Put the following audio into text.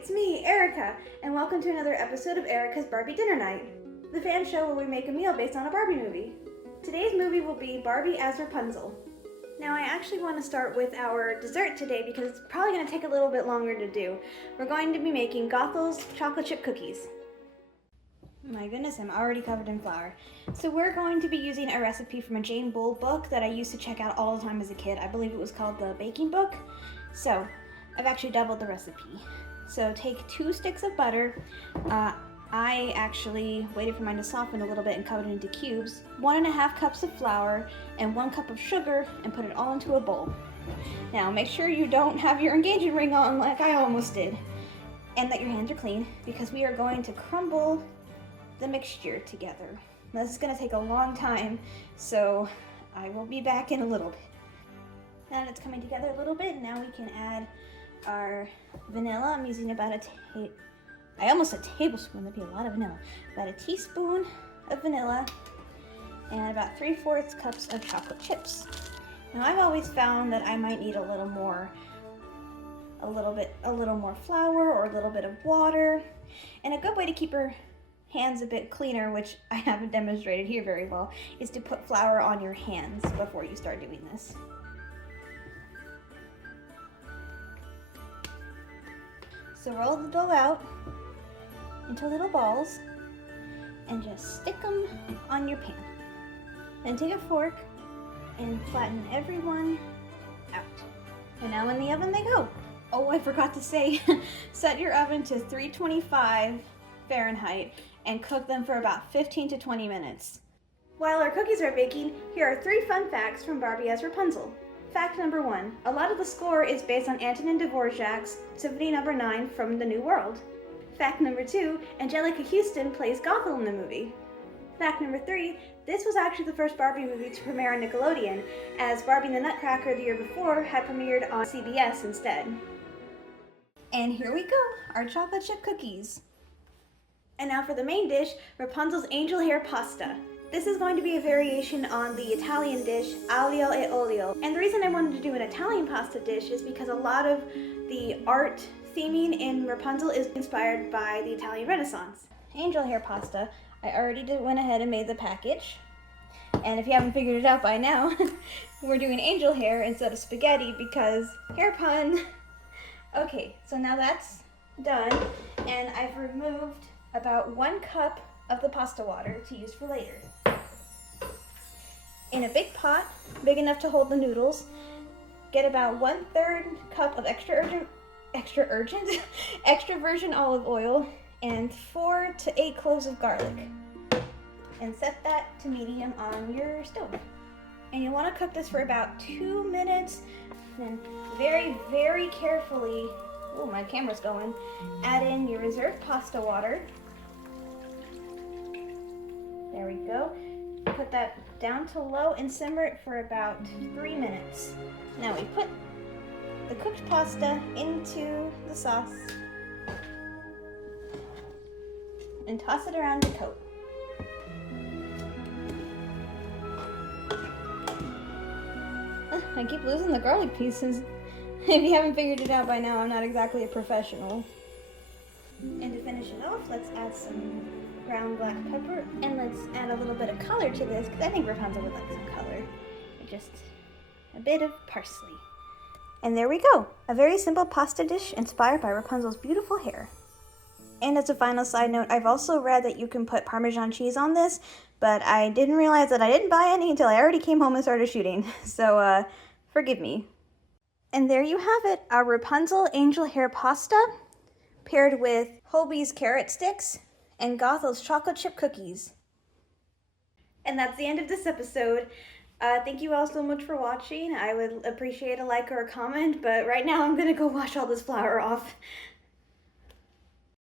it's me, Erika, and welcome to another episode of Erika's Barbie Dinner Night, the fan show where we make a meal based on a Barbie movie. Today's movie will be Barbie as Rapunzel. Now I actually want to start with our dessert today because it's probably going to take a little bit longer to do. We're going to be making Gothel's chocolate chip cookies. My goodness, I'm already covered in flour. So we're going to be using a recipe from a Jane Bull book that I used to check out all the time as a kid. I believe it was called the Baking Book. So I've actually doubled the recipe. So take 2 sticks of butter. I actually waited for mine to soften a little bit and cut it into cubes. 1.5 cups of flour and 1 cup of sugar and put it all into a bowl. Now make sure you don't have your engagement ring on like I almost did. And that your hands are clean because we are going to crumble the mixture together. Now, this is going to take a long time, so I will be back in a little bit. Now that it's coming together a little bit, now we can add our vanilla. I'm using about I almost said tablespoon, that'd be a lot of vanilla. About a teaspoon of vanilla and about 3/4 cups of chocolate chips. Now I've always found that I might need a little more flour or a little bit of water. And a good way to keep your hands a bit cleaner, which I haven't demonstrated here very well, is to put flour on your hands before you start doing this. So roll the dough out into little balls and just stick them on your pan. Then take a fork and flatten every one out. And now in the oven they go. Oh, I forgot to say, set your oven to 325 Fahrenheit and cook them for about 15 to 20 minutes. While our cookies are baking, here are 3 fun facts from Barbie as Rapunzel. Fact number 1, a lot of the score is based on Antonin Dvorak's Symphony No. 9 from The New World. Fact number 2, Angelica Houston plays Gothel in the movie. Fact number 3, this was actually the first Barbie movie to premiere on Nickelodeon, as Barbie and the Nutcracker the year before had premiered on CBS instead. And here we go, our chocolate chip cookies. And now for the main dish, Rapunzel's angel hair pasta. This is going to be a variation on the Italian dish aglio e olio. And the reason I wanted to do an Italian pasta dish is because a lot of the art theming in Rapunzel is inspired by the Italian Renaissance. Angel hair pasta, I already went ahead and made the package. And if you haven't figured it out by now, we're doing angel hair instead of spaghetti because hair pun. Okay, so now that's done, and I've removed about 1 cup of the pasta water to use for later. In a big pot, big enough to hold the noodles, get about 1/3 cup of extra virgin olive oil and 4 to 8 cloves of garlic. And set that to medium on your stove. And you want to cook this for about 2 minutes, then very, very carefully, oh, my camera's going, add in your reserved pasta water. There we go. Put that down to low and simmer it for about 3 minutes. Now we put the cooked pasta into the sauce and toss it around to coat. I keep losing the garlic pieces. If you haven't figured it out by now, I'm not exactly a professional. And to finish it off, let's add some ground black pepper, and let's add a little bit of color to this, because I think Rapunzel would like some color. Just a bit of parsley. And there we go, a very simple pasta dish inspired by Rapunzel's beautiful hair. And as a final side note, I've also read that you can put Parmesan cheese on this, but I didn't realize that I didn't buy any until I already came home and started shooting, so forgive me. And there you have it, our Rapunzel angel hair pasta, paired with Hobie's carrot sticks and Gothel's chocolate chip cookies. And that's the end of this episode. Thank you all so much for watching. I would appreciate a like or a comment, but right now I'm gonna go wash all this flour off.